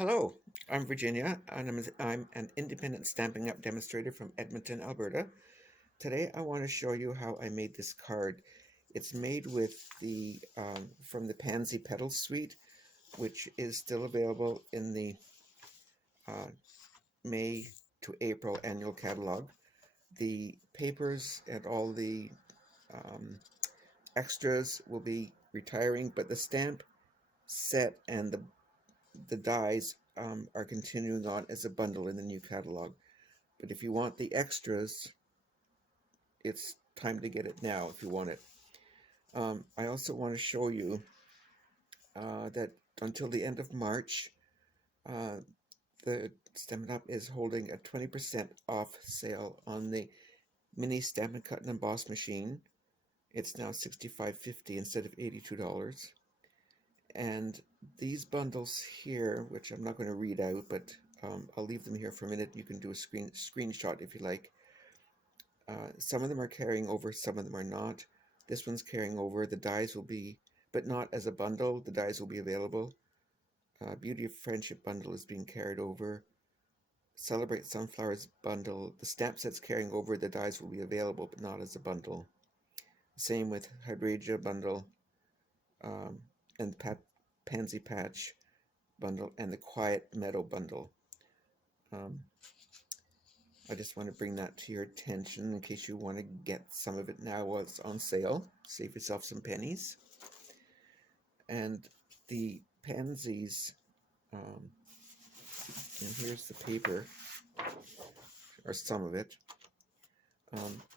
Hello, I'm Virginia, and I'm an independent Stampin' Up! Demonstrator from Edmonton, Alberta. Today I want to show you how I made this card. It's made with from the Pansy Petals suite, which is still available in the uh, May to April annual catalog. The papers and all the um, extras will be retiring, but the stamp set and the dies are continuing on as a bundle in the new catalog. But if you want the extras, it's time to get it now if you want it. I also want to show you that until the end of March, uh, the Stampin' Up! Is holding a 20% off sale on the mini Stampin' Cut and Emboss machine. It's now $65.50 instead of $82. And these bundles here, which I'm not going to read out, but I'll leave them here for a minute. You can do a screenshot if you like. Some of them are carrying over, some of them are not. This one's carrying over. The dies will be, but not as a bundle. The dies will be available. Beauty of Friendship bundle is being carried over. Celebrate Sunflowers bundle. The stamp set's carrying over. The dies will be available, but not as a bundle. Same with Hydrangea bundle um, and Pansy Patch bundle and the Quiet Meadow bundle. Um, I just want to bring that to your attention in case you want to get some of it now while it's on sale. Save yourself some pennies. And the pansies, and here's the paper, or some of it,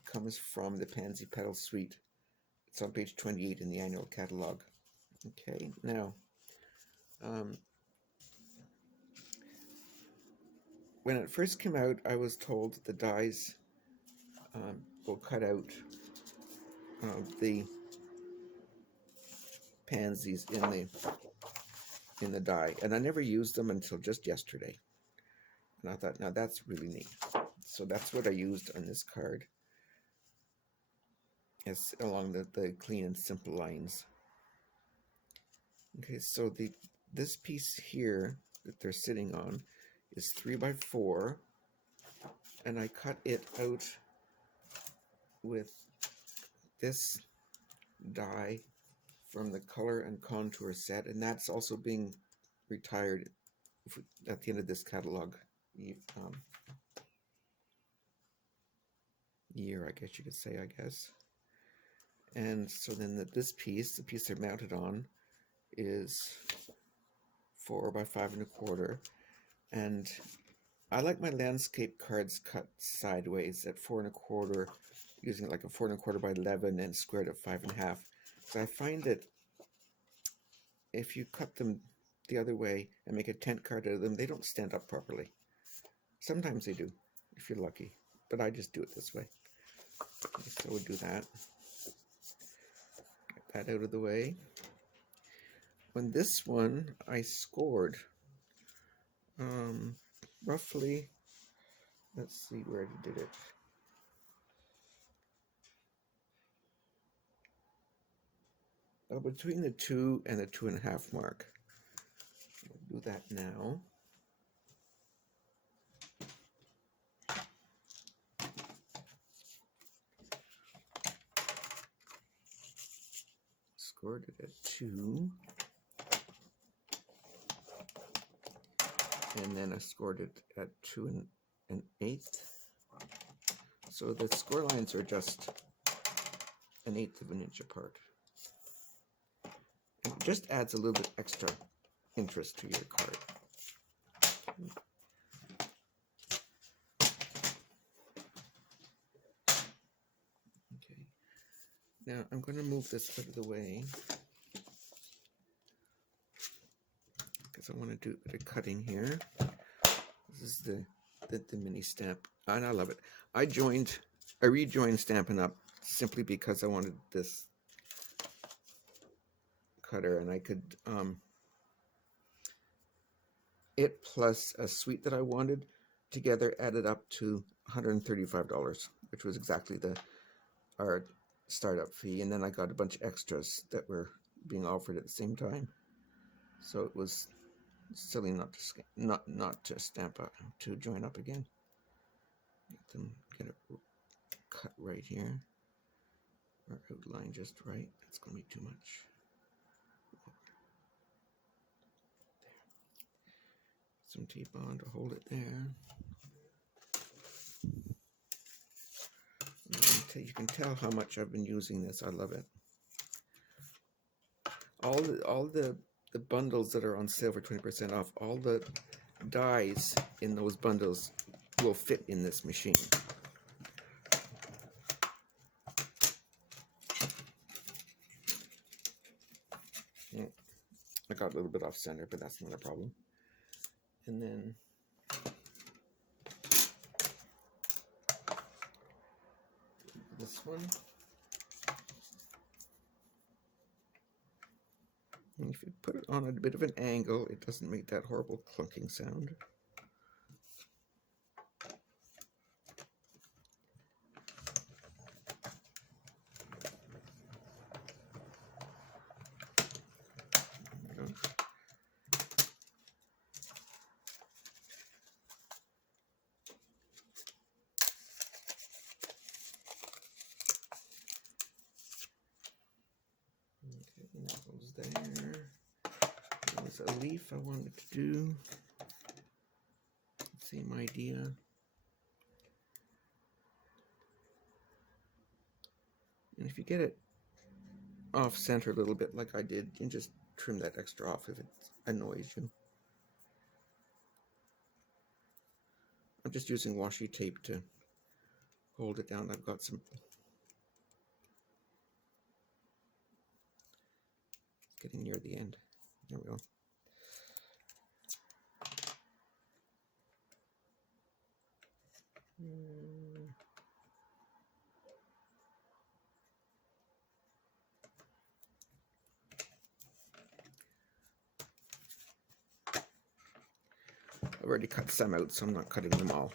comes from the Pansy Petal Suite. It's on page 28 in the annual catalog. Okay, now, when it first came out, I was told the dies will cut out the pansies in the die, and I never used them until just yesterday. And I thought, now that's really neat. So that's what I used on this card, as along the clean and simple lines. Okay, so this piece here that they're sitting on is 3x4, and I cut it out with this die from the color and contour set, and that's also being retired at the end of this catalog year, I guess you could say, And so then this piece, the piece they're mounted on, is 4x5 1/4, and I like my landscape cards cut sideways at 4 1/4, using like a 4 1/4 by 11 and squared at 5 1/2. So I find that if you cut them the other way and make a tent card out of them, they don't stand up properly. Sometimes they do, if you're lucky, but I just do it this way. Okay, so we'll do that. Get that out of the way. On this one, I scored roughly, let's see where I did it. Between the 2 and the 2.5 mark. We'll do that now. Scored it at 2. And then I scored it at 2 1/8. So the score lines are just 1/8 of an inch apart. It just adds a little bit extra interest to your card. Okay. Now I'm going to move this out of the way because I want to do a bit of cutting here. This is the mini stamp, and I love it. I rejoined Stampin' Up! Simply because I wanted this cutter, and I could it plus a suite that I wanted together added up to $135, which was exactly our startup fee, and then I got a bunch of extras that were being offered at the same time. So it was silly not to stamp up, to join up again. Get it cut right here, or outline just right. It's going to be too much. Some tape on to hold it there. You can tell how much I've been using this. I love it. All the bundles that are on sale for 20% off, all the dies in those bundles will fit in this machine. I got a little bit off center, but that's not a problem. And then this one. And if you put it on a bit of an angle, it doesn't make that horrible clunking sound. Okay, that goes there. There's a leaf I wanted to do. Same idea. And if you get it off center a little bit like I did, you can just trim that extra off if it annoys you. I'm just using washi tape to hold it down. I've got some getting near the end. There we go. I've already cut some out, so I'm not cutting them all.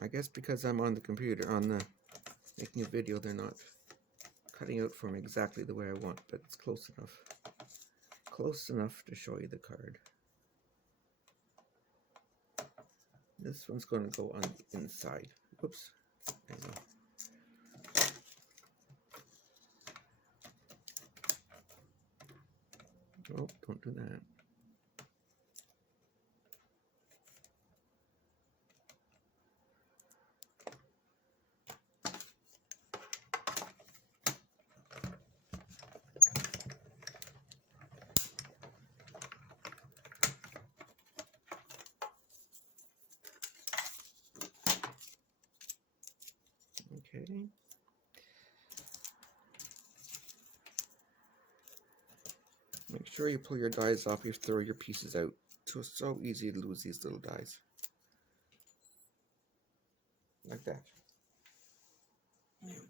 I guess because I'm on the computer, making a video, they're not cutting out for me exactly the way I want, but it's close enough. Close enough to show you the card. This one's going to go on the inside. Whoops. There you go. Oh, don't do that. Okay. Make sure you pull your dies off, you throw your pieces out. It's so easy to lose these little dies. Like that. There we go.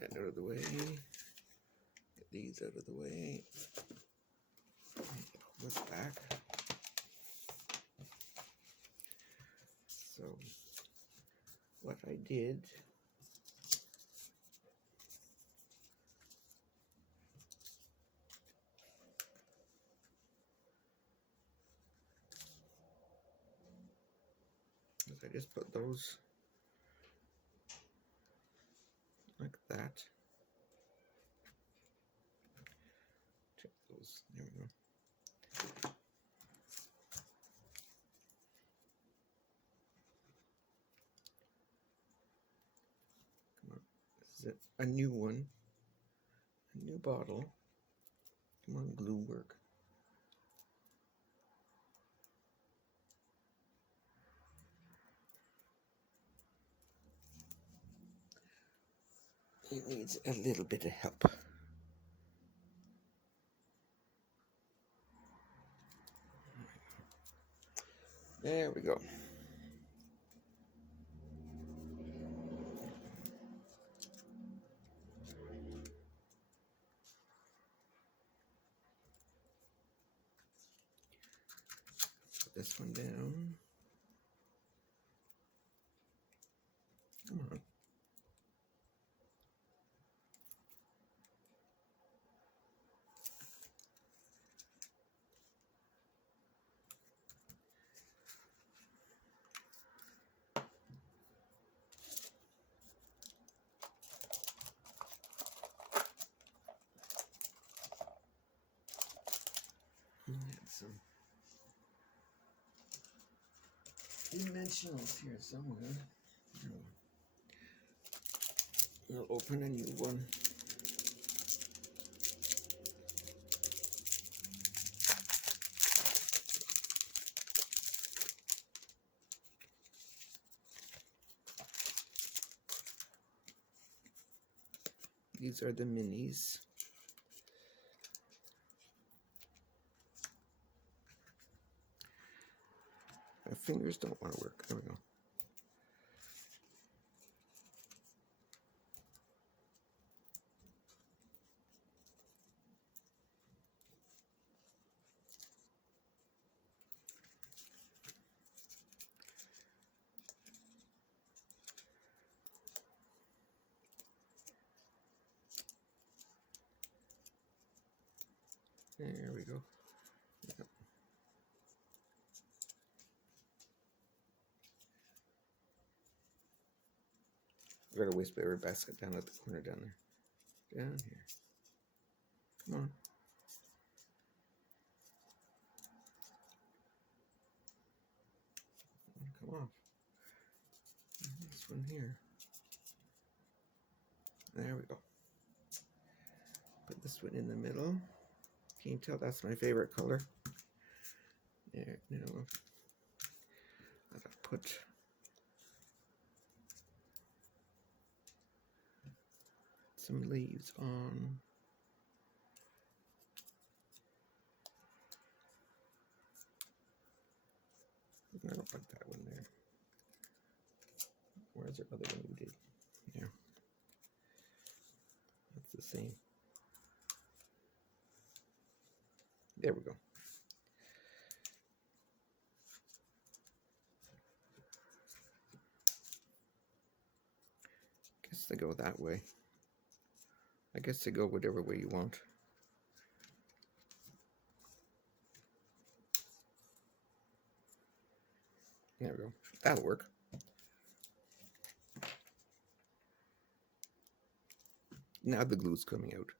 Get that out of the way. Get these out of the way. Pull this back. So what I did is I just put those like that. Check those. There we go. Come on. This is it. A new one. A new bottle. Come on, glue work. It needs a little bit of help. There we go. Put this one down. Come on. Get some dimensionals here somewhere. I'll open a new one. These are the minis. My fingers don't want to work. There we go. There we go. Yep. I got a waste paper basket down at the corner down there. Down here. Come on. Come off. This one here. There we go. Put this one in the middle. Can you tell that's my favorite color? There, now I'll put some leaves on. I don't like that one there. Where's the other one we did? There. That's the same. There we go. Guess they go that way. I guess they go whatever way you want. There we go. That'll work. Now the glue's coming out.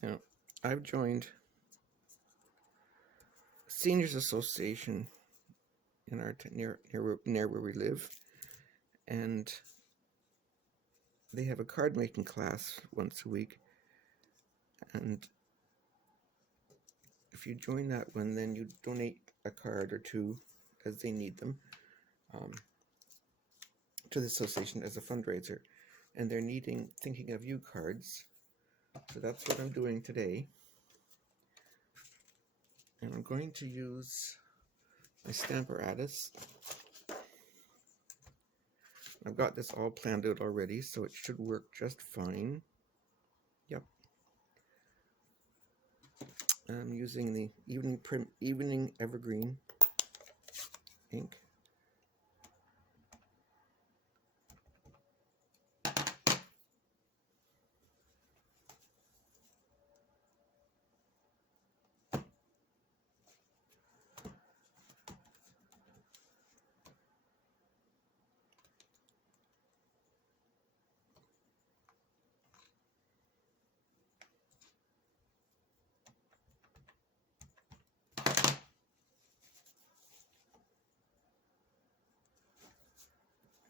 Now, I've joined a seniors association in our near where we live, and they have a card making class once a week, and if you join that one, then you donate a card or two as they need them to the association as a fundraiser, and they're needing thinking of you cards. So that's what I'm doing today, and I'm going to use my Stamparatus. I've got this all planned out already, so it should work just fine. Yep. I'm using the Evening Evergreen ink.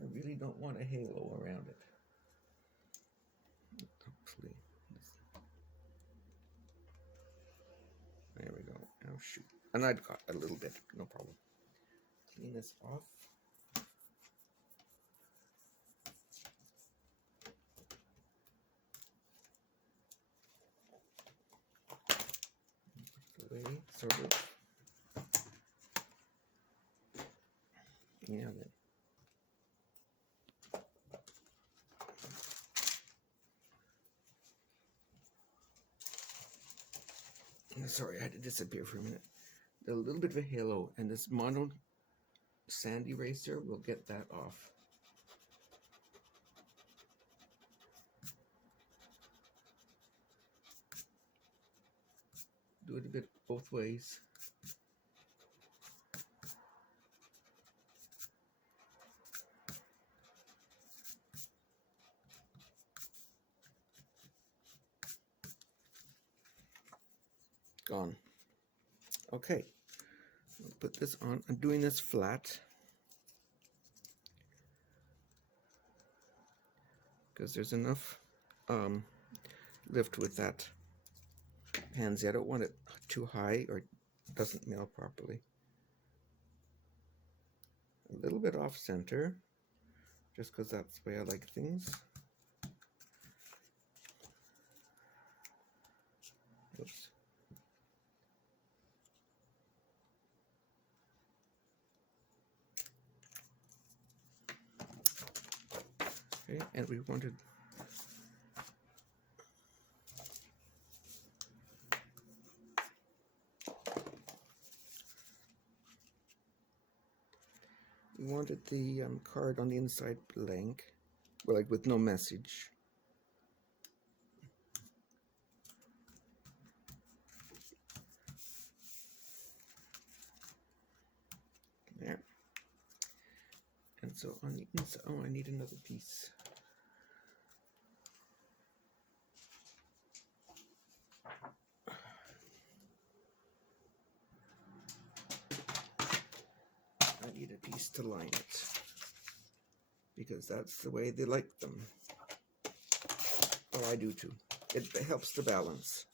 I really don't want a halo around it. Hopefully. There we go. Oh shoot. And I've got a little bit, no problem. Clean this off. sort of. Yeah, sorry, I had to disappear for a minute. A little bit of a halo, and this mono sand eraser will get that off. Do it a bit both ways. Gone. Okay, I'll put this on. I'm doing this flat because there's enough lift with that pansy. I don't want it too high or it doesn't nail properly. A little bit off center, just because that's the way I like things. Oops. Okay, and we wanted the card on the inside blank, or like with no message. There. And so on the inside, oh, I need another piece. I need a piece to line it, because that's the way they like them. Oh, I do too. It helps the balance.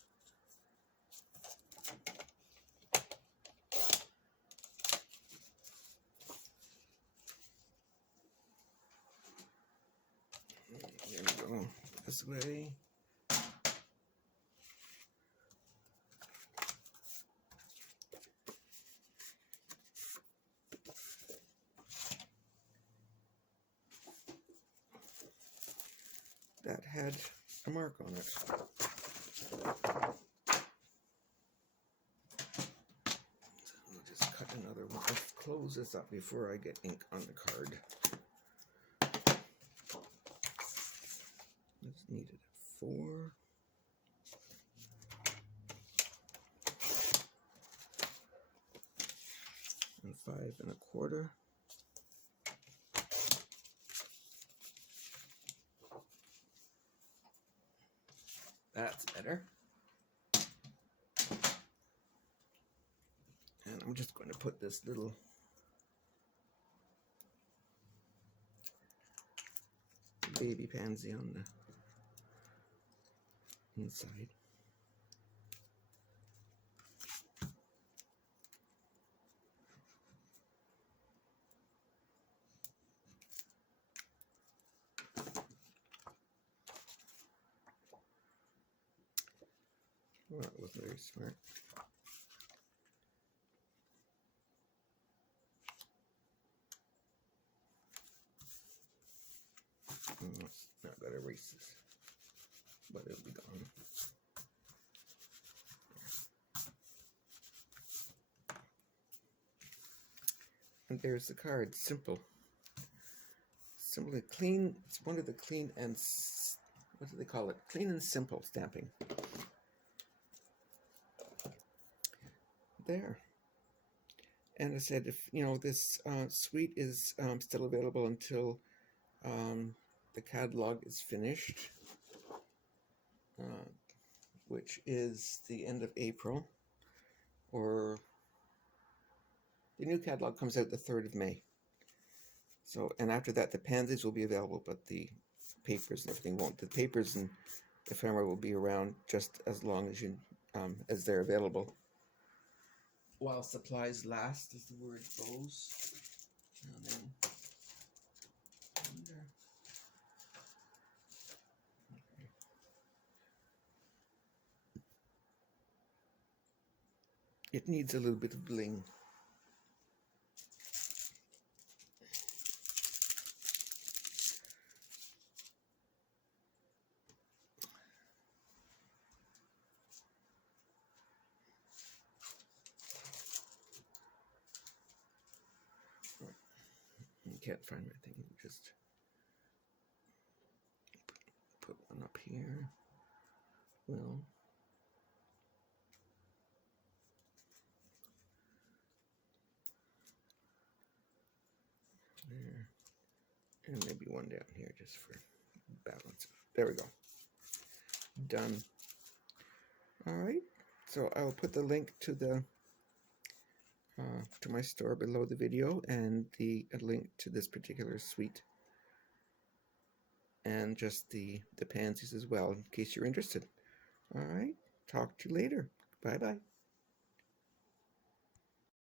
There we go. This way. That had a mark on it. So I'll just cut another one. I'll close this up before I get ink on the card. This needed 4. And 5 1/4. That's better. And I'm just going to put this little baby pansy on the inside. Well, that wasn't very smart. It's not got erases, but it'll be gone. And there's the card. Simple. Simply clean. It's one of the clean and, what do they call it? Clean and simple stamping. There. And I said, if this suite is still available until the catalog is finished, which is the end of April, or the new catalog comes out the 3rd of May. So, and after that, the pansies will be available, but the papers and everything won't. The papers and ephemera will be around just as long as they're available. While supplies last, as the word goes. And then, It needs a little bit of bling. I can't find my thing. Just put one up here. Well, there. And maybe one down here just for balance. There we go. Done. All right. So I'll put the link to my store below the video, and a link to this particular suite, and just the pansies as well, in case you're interested. All right. Talk to you later. Bye bye.